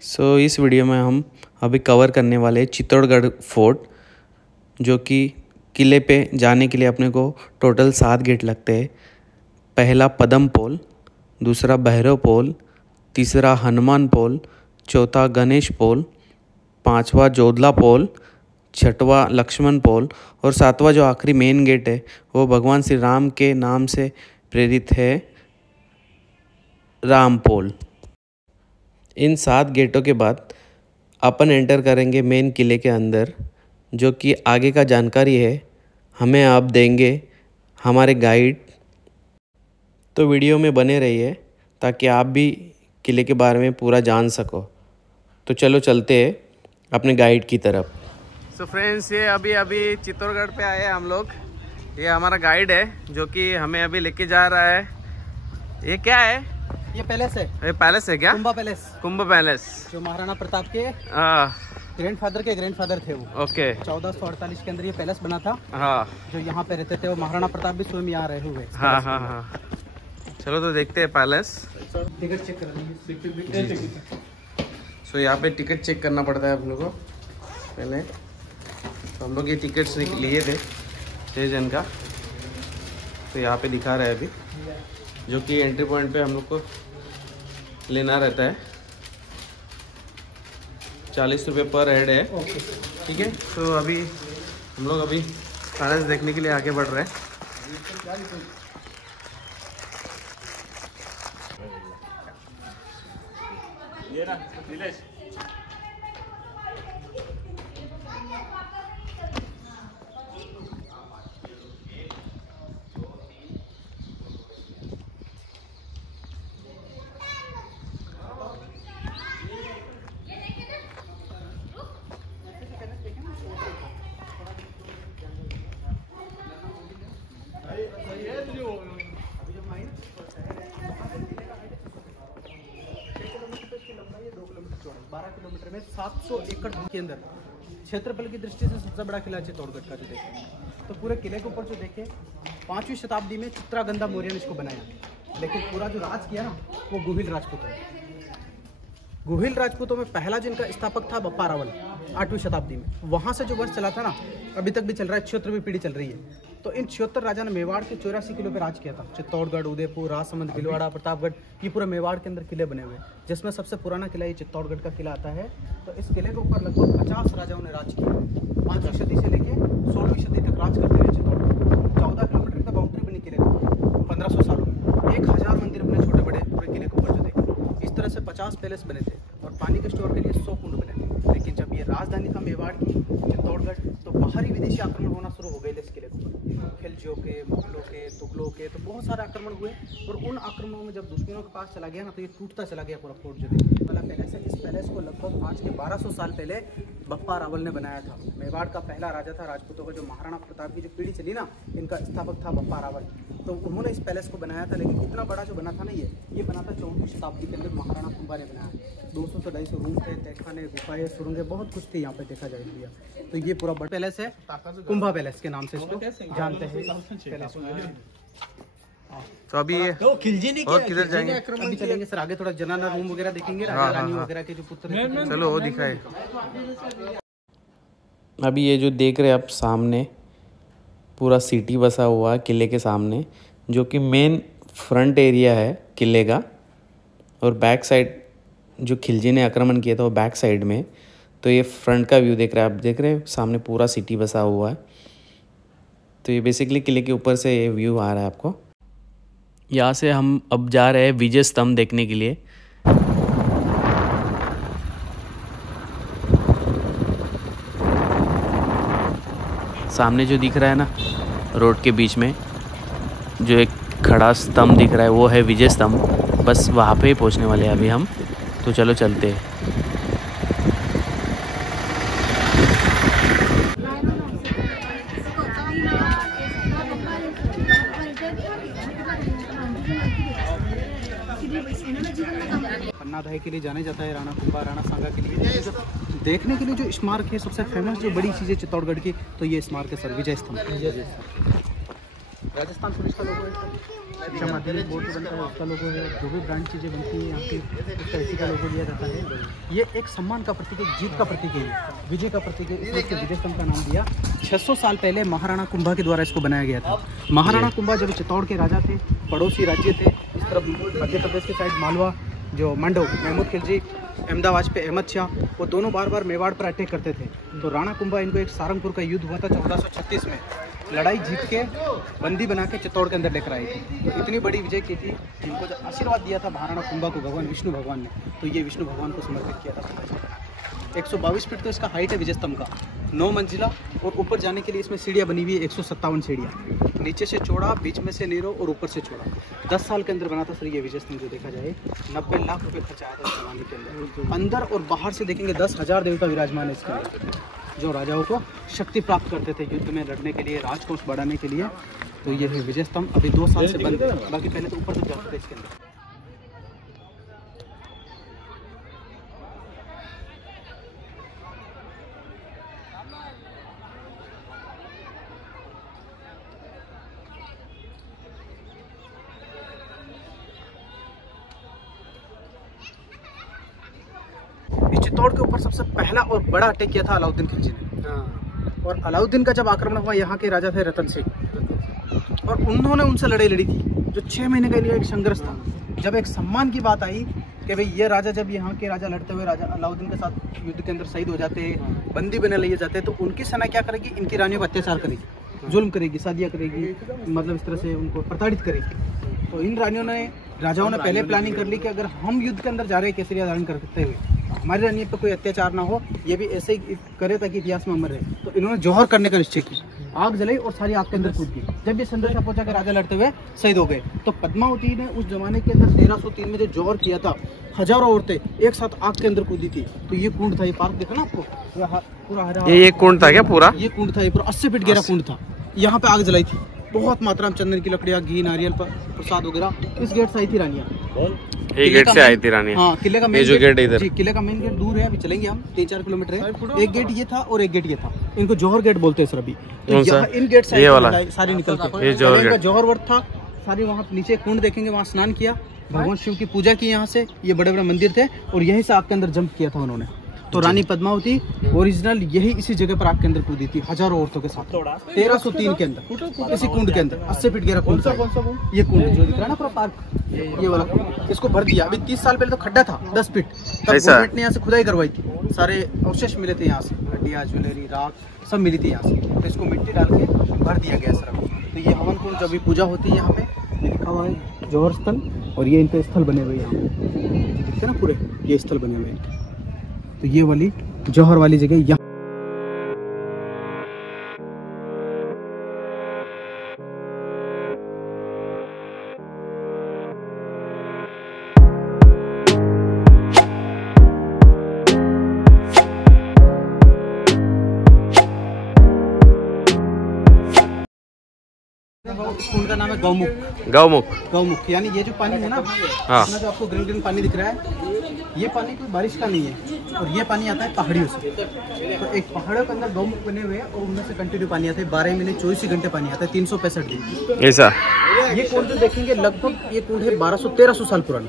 इस वीडियो में हम अभी कवर करने वाले हैं चित्तौड़गढ़ फोर्ट, जो कि किले पे जाने के लिए अपने को टोटल 7 गेट लगते हैं। पहला पदम पोल, दूसरा भैरव पोल, तीसरा हनुमान पोल, चौथा गणेश पोल, पांचवा जोधला पोल, छठवां लक्ष्मण पोल और सातवां जो आखिरी मेन गेट है वो भगवान श्री राम के नाम से प्रेरित है, राम पोल। इन 7 गेटों के बाद अपन एंटर करेंगे मेन किले के अंदर, जो कि आगे का जानकारी है हमें आप देंगे हमारे गाइड। तो वीडियो में बने रहिए ताकि आप भी किले के बारे में पूरा जान सको। तो चलो चलते हैं अपने गाइड की तरफ। सो फ्रेंड्स, ये अभी चित्तौड़गढ़ पे आए हैं हम लोग। ये हमारा गाइड है जो कि हमें अभी लेके जा रहा है। ये क्या है? ये पैलेस है। ये पैलेस है क्या? कुंभ पैलेस जो महाराणा प्रताप के ग्रैंडफादर थे वो। ओके। 1448 के अंदर ये पैलेस बना था। हाँ, जो यहाँ पे रहते थे वो महाराणा प्रताप भी स्वयं यहाँ रहे हुए। हाँ। चलो तो देखते हैं पैलेस। टिकट चेक कर। सो यहाँ पे टिकट चेक करना पड़ता है हम लोग को पहले। तो हम लोग ये टिकट्स लिए थे 6 जन का। तो यहाँ पे दिखा रहा है अभी, जो कि एंट्री पॉइंट पे हम लोग को लेना रहता है। 40 रुपये पर हेड है। ठीक है। तो अभी हम लोग पैलेस देखने के लिए आगे बढ़ रहे हैं। ये ना नीलेश। किलोमीटर में 700 एकड़ के अंदर क्षेत्रफल की दृष्टि से सबसे बड़ा किला चित्तौड़गढ़ का जो देखें तो पूरे किले के ऊपर जो देखें 5वीं शताब्दी में चित्रागंधा मौर्य ने इसको बनाया। लेकिन पूरा जो राज किया ना वो गुहिल राजपूतों ने। गुहिल राजपूतों में पहला जिनका स्थापक था बप्पा रावल 8वीं शताब्दी में। वहाँ से जो वंश चला था ना, अभी तक भी चल रहा है, 76वीं पीढ़ी चल रही है। तो इन 76 राजा ने मेवाड़ के 84 किलों पे राज किया था। चित्तौड़गढ़, उदयपुर, राजसमंद, भीलवाड़ा, प्रतापगढ़, ये पूरे मेवाड़ के अंदर किले बने हुए, जिसमें सबसे पुराना किला ये चित्तौड़गढ़ का किला आता है। तो इस किले के ऊपर लगभग 50 राजाओं ने राज किया। 5वीं सदी से लेके 16वीं सदी तक राज करते हुए चित्तौड़गढ़ 14 किलोमीटर का बाउंड्री बनी किले की 1500 सालों में। 1000 मंदिर बने छोटे बड़े पूरे किले के ऊपर जो देखे। इस तरह से 50 पैलेस बने थे और पानी के स्टोर के लिए 100 कुंड बने थे। लेकिन जब ये राजधानी था मेवाड़ की चित्तौड़गढ़, तो बाहरी विदेशी आक्रमण होना शुरू हो गए थे इस किले के ऊपर। खिलजियों के, मुगलों के, तुगलों के, तो बहुत सारे आक्रमण हुए। और उन आक्रमणों में जब दुश्मनों के पास चला गया ना, तो ये टूटता चला गया पूरा फोर्ट जो देखिए वाला पैलेस है। इस पैलेस को लगभग आज के 1200 साल पहले बप्पा रावल ने बनाया था। मेवाड़ का पहला राजा था राजपूतों का। जो महाराणा प्रताप की जो पीढ़ी चली ना, इनका स्थापक था बप्पा रावल। तो उन्होंने इस पैलेस को बनाया था। लेकिन इतना बड़ा जो बना था ना, ये बना था 14वीं शताब्दी के अंदर महाराणा कुंभा ने बनाया। 200 से 250 रूम थे, तहखाने, गुफाएं, सुरंगें, बहुत कुछ थी यहाँ पे देखा जाए भैया। तो ये पूरा बड़ा पैलेस है, कुंभा पैलेस के नाम से इसको जानते हैं। तो अभी और किधर जाएंगे? अभी चलेंगे सर आगे, थोड़ा जनाना रूम वगैरह देखेंगे, राजा रानी वगैरह के जो पुत्र। चलो वो दिखाए। अभी ये जो देख रहे हैं आप सामने, पूरा सिटी बसा हुआ है किले के सामने, जो कि मेन फ्रंट एरिया है किले का। और बैक साइड जो खिलजी ने आक्रमण किया था वो बैक साइड में। तो ये फ्रंट का व्यू देख रहे हैं आप, देख रहे हैं सामने पूरा सिटी बसा हुआ है। तो ये बेसिकली किले के ऊपर से ये व्यू आ रहा है आपको। यहाँ से हम अब जा रहे हैं विजय स्तंभ देखने के लिए। सामने जो दिख रहा है ना रोड के बीच में जो एक खड़ा स्तंभ दिख रहा है वो है विजय स्तंभ। बस वहाँ पे ही पहुँचने वाले हैं अभी हम। तो चलो चलते हैं। पन्नाधाय के लिए जाने जाता है, राणा कुंभा, राणा सांगा के लिए। देखने के लिए जो स्मारक है, सबसे फेमस जो बड़ी चीज़ है चित्तौड़गढ़ की, तो ये स्मारक है सर, विजय स्तंभ। राजस्थान पुलिस का लोगो है। शिक्षा माध्यमिक बोर्ड जो बनता है उसका लोगो है। जो भी ब्रांड चीज़ें बनती है यहाँ की उसका इसी का लोगो लिया जाता है। ये एक सम्मान का प्रतीक है, जीत का प्रतीक है, विजय का प्रतीक है, इसलिए इसको विजय स्तंभ का नाम दिया। 600 साल पहले महाराणा कुंभा के द्वारा इसको बनाया गया था। महाराणा कुंभा जब चित्तौड़ के राजा थे, पड़ोसी राज्य थे, इस तरफ मध्य प्रदेश के साइड मालवा, जो मंडो, महमूद खिलजी, अहमदाबाद पे अहमद शाह, वो दोनों बार बार मेवाड़ पर अटैक करते थे। तो राणा कुंभा इनको एक सारंगपुर का युद्ध हुआ था 1436 में, लड़ाई जीत के बंदी बना के चित्तौड़ के अंदर लेकर आई थी। तो इतनी बड़ी विजय की थी, जिनको जब आशीर्वाद दिया था महाराणा कुंभा को भगवान विष्णु भगवान ने, तो ये विष्णु भगवान को समर्पित किया था। 122 फीट तो इसका हाइट है विजय स्तंभ का, 9 मंजिला, और ऊपर जाने के लिए इसमें सीढ़ियाँ बनी हुई है 157 सीढ़ियाँ, नीचे से चौड़ा, बीच में से नीरो और ऊपर से चौड़ा। 10 साल के अंदर बना था सर ये विजय स्तंभ। जो देखा जाए 90 लाख रुपए खर्च आया था इस बनाने के अंदर। अंदर और बाहर से देखेंगे 10,000 देवता विराजमान है इसके अंदर, जो राजाओं को शक्ति प्राप्त करते थे युद्ध में लड़ने के लिए, राजकोष बढ़ाने के लिए। तो ये है विजय स्तंभ, अभी 2 साल से बंद है, बाकी पहले तो ऊपर तक जाते थे इसके अंदर। चित्तौड़ के ऊपर सबसे पहला और बड़ा अटैक किया था अलाउद्दीन खिलजी ने। और अलाउद्दीन का जब आक्रमण हुआ, यहाँ के राजा थे रतन सिंह, और उन्होंने उनसे लड़ाई लड़ी थी, जो 6 महीने के लिए एक संघर्ष था। जब एक सम्मान की बात आई कि भाई ये राजा, जब यहाँ के राजा लड़ते हुए राजा अलाउद्दीन के साथ युद्ध के अंदर शहीद हो जाते हैं, बंदी बने लिए जाते हैं, तो उनकी सेना क्या करेगी, इनकी रानियों पर अत्याचार करेगी, जुल्म करेगी, शादियाँ करेगी, मतलब इस तरह से उनको प्रताड़ित करेगी। तो इन राजाओं ने पहले प्लानिंग कर ली कि अगर हम युद्ध के अंदर जा रहे हैं केसरिया धारण करते हुए, हमारी रानी पर कोई अत्याचार ना हो, ये भी ऐसे ही करे ताकि इतिहास में अमर रहे। तो इन्होंने जौहर करने का निश्चय किया, आग जलाई और सारी आग के अंदर कूद गई। जब ये संदेशा पहुंचा कि राजा लड़ते हुए शहीद हो गए, तो पद्मावती ने उस जमाने के अंदर 1303 में जो जौहर किया था, हजारों औरतें एक साथ आग के अंदर कूदी थी। तो ये कुंड था, ये पार्क देखा ना आपको, पूरा हरा, ये कुंड था क्या पूरा? ये कुंड था, ये पूरा 80 फीट गहरा कुंड था। यहाँ पे आग जलाई थी, बहुत मात्रा में चंदन की लकड़ियाँ, घी, नारियल, प्रसाद वगैरह। इस गेट से आई थी रानियाँ, एक गेट से आई थी रानी। हाँ, किले का मेन जो गेट इधर, जी किले का मेन गेट दूर है, अभी चलेंगे हम, 3-4 किलोमीटर है। एक गेट ये था और एक गेट ये था, इनको जौहर गेट बोलते हैं सर अभी। तो इन गेट से सारी निकल के जौहर वर्थ था सारी। वहाँ नीचे कुंड देखेंगे, वहाँ स्नान किया, भगवान शिव की पूजा की यहाँ से, ये बड़े बड़े मंदिर थे, और यहीं से आग के अंदर जंप किया था उन्होंने। तो रानी पद्मावती ओरिजिनल यही इसी जगह पर आग के अंदर कूदी थी, हजारों औरतों के साथ 1303 के अंदर, इसी कुंड के अंदर 80 फीट गहरा कुंड था। ये कुंड जो दिख रहा है ना पूरा पार्क, ये वाला, इसको भर दिया। अभी 30 साल पहले तो खड्डा था 10 फीट, तब गवर्नमेंट ने यहाँ से खुदाई करवाई थी, सारे अवशेष मिले थे यहाँ से, हड्डियाँ, ज्वेलरी, राख सब मिली थी यहाँ से। तो इसको मिट्टी डाल के भर दिया गया सर। तो ये हवन कुंड जब भी पूजा होती है यहाँ पे, लिखा हुआ है जौहर स्थल, और ये इनके स्थल बने हुए हैं यहाँ पे, दिखते ना पूरे, ये स्थल बने हुए हैं। तो ये वाली जौहर वाली जगह यहाँ कुंड का नाम है गौमुख। गौमुख, गौमुख यानी ये जो पानी है ना, हाँ, जो आपको ग्रीन ग्रीन पानी दिख रहा है, ये पानी कोई बारिश का नहीं है, और ये पानी आता है पहाड़ियों से। तो एक पहाड़ों के अंदर गौमुख बने हुए हैं, और उनमें से कंटिन्यू पानी आता है, 12 महीने 24 घंटे पानी आता है, 365 दिन। ऐसा ये कुंड जो देखेंगे, लगभग ये कुंड है 1200-1300 साल पुरानी।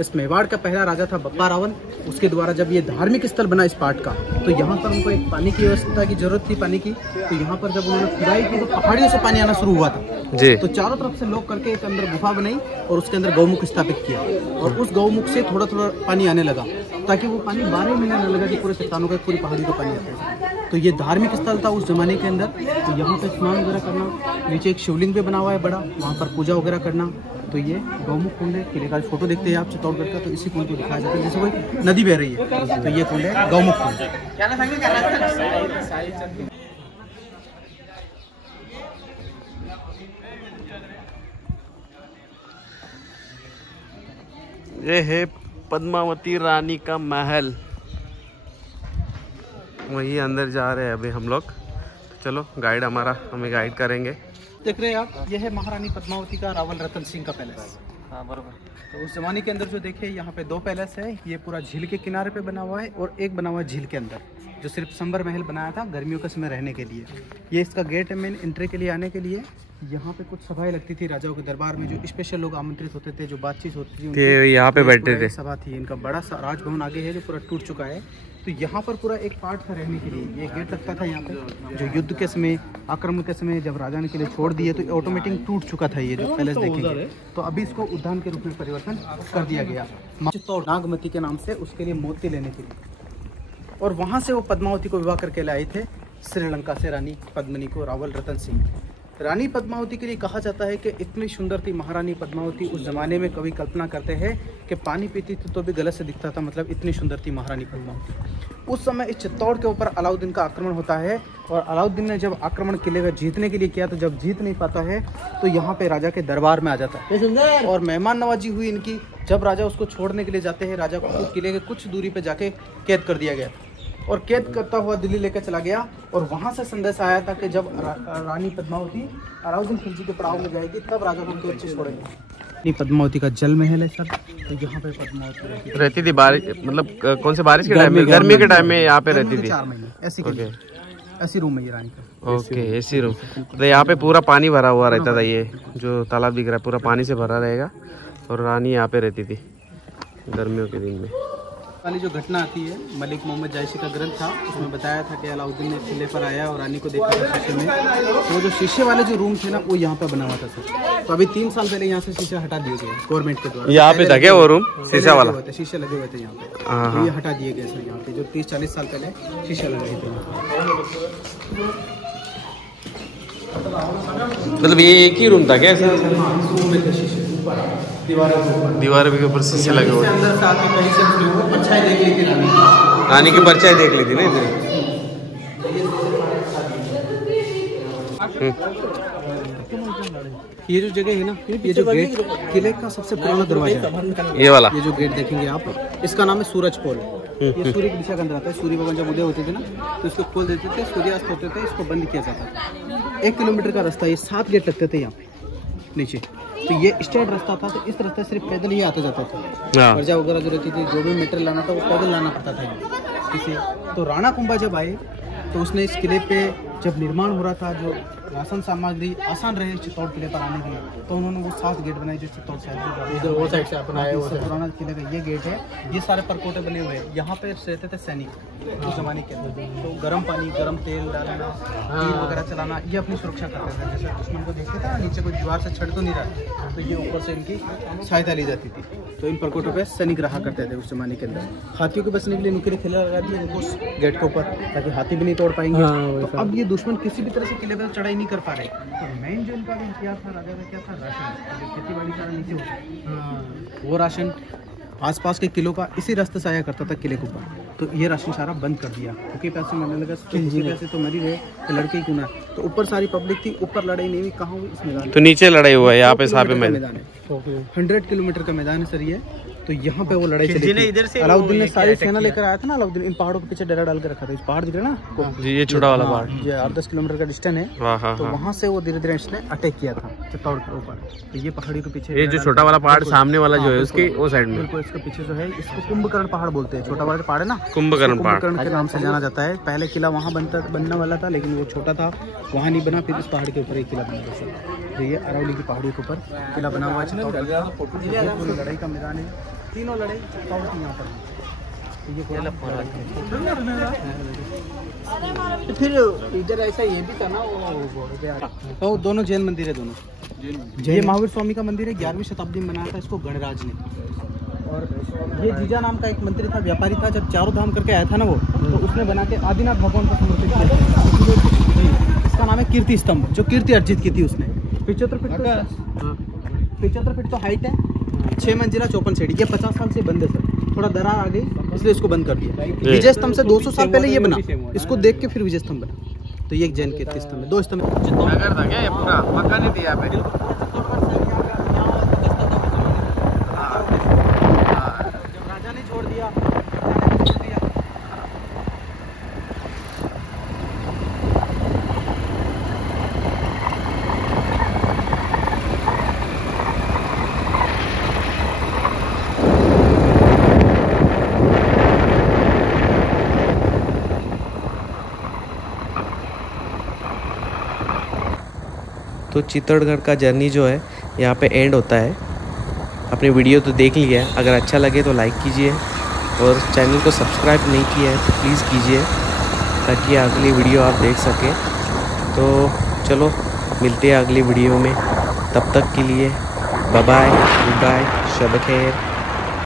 इस मेवाड़ का पहला राजा था बप्पा रावल, उसके द्वारा जब ये धार्मिक स्थल बना इस पार्ट का, तो यहाँ पर उनको एक पानी की व्यवस्था की जरूरत थी, पानी की। तो यहाँ पर जब उन्होंने खुदाई की तो पहाड़ियों से पानी आना शुरू हुआ था जी। तो चारों तरफ से लोग करके एक अंदर गुफा बनाई और उसके अंदर गौमुख स्थापित किया, और उस गौमुख से थोड़ा थोड़ा पानी आने लगा, ताकि वो पानी 12 महीने न लगा कि पूरे चट्टानों का, पूरी पहाड़ी को पानी आता है। तो ये धार्मिक स्थल था उस जमाने के अंदर। तो यहाँ पे स्नान वगैरह करना, नीचे एक शिवलिंग भी बना हुआ है बड़ा, वहाँ पर पूजा वगैरह करना। तो ये गौमुख कुंड है। किले का फोटो देखते हैं आप चित्तौड़गढ़ का, तो इसी कुंड को दिखाया जाता है, जैसे कोई नदी बह रही है, तो ये कुंड है गौमुख कुंड। ये है पद्मावती रानी का महल, वही अंदर जा रहे हैं अभी हम लोग। तो चलो, गाइड हमारा हमें गाइड करेंगे। देख रहे हैं आप, यह है महारानी पद्मावती का रावल रतन सिंह का पैलेस। हाँ बराबर। तो उस जमाने के अंदर जो देखे, यहाँ पे 2 पैलेस है। ये पूरा झील के किनारे पे बना हुआ है, और एक बना हुआ है झील के अंदर, जो सिर्फ संबर महल बनाया था गर्मियों के समय रहने के लिए। ये इसका गेट है मेन एंट्री के लिए आने के लिए। यहाँ पे कुछ सभाएं लगती थी राजाओं के दरबार में, जो स्पेशल लोग आमंत्रित होते थे, जो बातचीत होती थी, यहाँ पे बैठते थे। सभा थी। इनका बड़ा सा राजभवन आगे है जो पूरा टूट चुका है। तो यहाँ पर पूरा एक पार्ट था रहने के लिए। ये गेट लगता था यहाँ पे, जो युद्ध के समय, आक्रमण के समय जब राजा ने के लिए छोड़ दिए तो ऑटोमेटिक टूट चुका था। ये जो पैलेस देखेंगे तो अभी इसको उद्यान के रूप में परिवर्तन कर दिया गया नागमती के नाम से, उसके लिए मोती लेने के लिए। और वहाँ से वो पद्मावती को विवाह करके लाए थे श्रीलंका से, रानी पद्मिनी को, रावल रतन सिंह। रानी पद्मावती के लिए कहा जाता है कि इतनी सुंदर थी महारानी पद्मावती। उस जमाने में कभी कल्पना करते हैं कि पानी पीती थी तो भी गलत से दिखता था, मतलब इतनी सुंदर थी महारानी पद्मावती। उस समय इस चित्तौड़ के ऊपर अलाउद्दीन का आक्रमण होता है, और अलाउद्दीन ने जब आक्रमण किले को जीतने के लिए किया तो जब जीत नहीं पाता है तो यहाँ पे राजा के दरबार में आ जाता है और मेहमान नवाजी हुई इनकी। जब राजा उसको छोड़ने के लिए जाते हैं, राजा को किले के कुछ दूरी पे जाके कैद कर दिया गया और कैद करता हुआ दिल्ली लेकर चला गया। और वहाँ से संदेश आया था कि जब रानी पद्मावती अलाउद्दीन खिलजी के पड़ाव में जाएगी तब राजा को कैद से छोड़ेंगे। रानी पद्मावती का जल महल है सर, तो यहाँ पे पद्मावती रहती थी। बारिश मतलब कौन से बारिश के टाइम में? गर्मी के टाइम में यहाँ पे रहती थी। 4 महीने ऐसी रूम है ये रानी का। Okay, AC room. तो यहाँ पे पूरा पानी भरा हुआ रहता था। ये जो तालाब दिख रहा है पूरा पानी से भरा रहेगा, और रानी यहाँ पे रहती थी गर्मियों के दिन में। वाली जो घटना आती है, मलिक मोहम्मद जायसी का ग्रंथ था, उसमें बताया था कि अलाउद्दीन ने किले पर आया और रानी को देखा था शीशे में। तो वो जो शीशे वाले जो रूम थे ना, वो यहाँ पे बना हुआ था सर। तो अभी 3 साल पहले यहाँ से शीशे हटा दिए गए गवर्नमेंट के द्वारा। यहाँ पे था क्या वो रूम शीशा वाला? शीशे लगे हुए थे यहाँ पे, तो ये हटा दिए गए सर। यहाँ पे जो 30-40 साल पहले शीशे लगे थे, मतलब ये एक ही रूम था क्या? दीवार के ऊपर शीशे लगे हुए। अंदर साथ में कहीं से परछाई देख ली थी रानी की परछाई देख ली थी ना इधर। ये जो जगह है ना, ये जो गेट किले का सबसे पुराना दरवाजा है, ये वाला। ये जो गेट देखेंगे आप, इसका नाम है सूरज पोल। ये सूर्य की दिशा के अंदर आता है। सूर्य भगवान जब उदय होते थे ना तो इसको खोल देते थे, सूर्यास्त होते थे, इसको बंद किया जाता था। 1 किलोमीटर का रास्ता, ये 7 गेट लगते थे यहाँ पे नीचे। तो ये स्ट्रेट रास्ता था, तो इस रास्ते सिर्फ पैदल ही आता जाता था। प्रजा वगैरह जो रहती थी, जो भी मटेरियल लाना था वो पैदल लाना पड़ता था इसे। तो राणा कुंभा जब आए तो उसने इस किले पे जब निर्माण हो रहा था, जो राशन सामग्री आसान रहे चित्तौड़ किले पर आने के लिए, तो उन्होंने वो 7 गेट बनाए जो चित्तौड़ साइड वो साइड से अपना है। पुराना किले का ये गेट है, ये सारे परकोटे बने हुए हैं। यहाँ पे रहते थे सैनिक उस जमाने के अंदर, तो गर्म पानी, गर्म तेल डालना, तीर वगैरह चलाना, ये अपनी सुरक्षा करते थे। जैसे दुश्मन को देखते थे नीचे कोई दीवार से छड़ तो नहीं रहा, तो ये ऊपर से इनकी सहायता ली जाती थी। तो इन परकोटों पे सैनिक रहा करते थे उस जमाने के अंदर। हाथियों के बचने के लिए नुकीले खिला लगा दिए उनको उस गेट के ऊपर, ताकि हाथी भी नहीं तोड़ पाएंगे। तो अब ये दुश्मन किसी भी तरह से किले पर चढ़ाई नहीं कर पा रहे। तो मेन जो इनका इतिहास था राजा का क्या था, राशन। जो खेती बाड़ी सारा नीचे होता, वो राशन आसपास के किलों का इसी रास्ते से आया करता था किले के ऊपर। तो ये राशन सारा बंद कर दिया क्योंकि पैसे मिलने लगा, पैसे तो मर ही रहे, तो लड़के ही गुना। तो ऊपर सारी पब्लिक थी, ऊपर लड़ाई नहीं हुई, कहाँ हुई? इस मैदान। तो नीचे लड़ाई हुआ है यहाँ पे साहब मैदान है। 100 किलोमीटर का मैदान है सर ये। तो यहाँ पे वो लड़ाई चली थी। अलाउद्दीन ने सारी सेना लेकर आया था ना, अलाउद्दीन इन पहाड़ों के पीछे डेरा डाल के रखा था। इस पहाड़ दिख रहा है ना जी, ये छोटा वाला पहाड़, ये 8-10 किलोमीटर का डिस्टेंस है। तो वहाँ से वो धीरे धीरे इसने अटैक किया था चित्तौड़ के ऊपर। तो ये पहाड़ी के पीछे, ये जो छोटा वाला पहाड़ सामने वाला जो है उसकी वो साइड में, बिल्कुल इसके पीछे जो है, इसको कुंभकर्ण पहाड़ बोलते हैं। छोटा वाला पहाड़ है ना, कुंभकर्ण के नाम से जाना जाता है। पहले किला वहाँ बनने वाला था, लेकिन वो छोटा था, वहाँ नहीं बना। फिर इस पहाड़ के ऊपर एक किला बना था। तो ये अरावली की पहाड़ी के ऊपर किला बना हुआ है। लड़ाई का मैदान है, तीनों लड़ाई चित्तौड़ की यहाँ पर। तो फिर इधर ऐसा ये भी था ना, वो दोनों जैन मंदिर है दोनों। ये महावीर स्वामी का मंदिर है, 11वीं शताब्दी में बनाया था इसको गणराज ने। और ये जीजा नाम का एक मंत्री था, व्यापारी था, जब चारों धाम करके आया था ना वो, तो उसने बना के आदिनाथ भगवान को समर्पित किया। इसका नाम है कीर्ति स्तंभ, जो कीर्ति अर्जित की थी उसने। 75 फीट तो हाइट है, 6 मंजिला 54 सीढ़ी। ये 50 साल से बंद है सर, थोड़ा दरार आ गई इसलिए इसको बंद कर दिया। विजय स्तंभ से 200 साल पहले ये बना, इसको देख के फिर विजय स्तंभ बना। तो ये एक जैन कीर्ति स्तंभ है। 2 स्तंभ नगर था क्या ये पूरा? पक्का नहीं थी यहाँ पे। राजा ने छोड़ दिया। तो चित्तौड़गढ़ का जर्नी जो है यहाँ पे एंड होता है। अपनी वीडियो तो देख लिया है, अगर अच्छा लगे तो लाइक कीजिए और चैनल को सब्सक्राइब नहीं किया है तो प्लीज़ कीजिए ताकि अगली वीडियो आप देख सकें। तो चलो मिलते हैं अगली वीडियो में, तब तक के लिए बाय बाय, गुड बाय, शब खैर।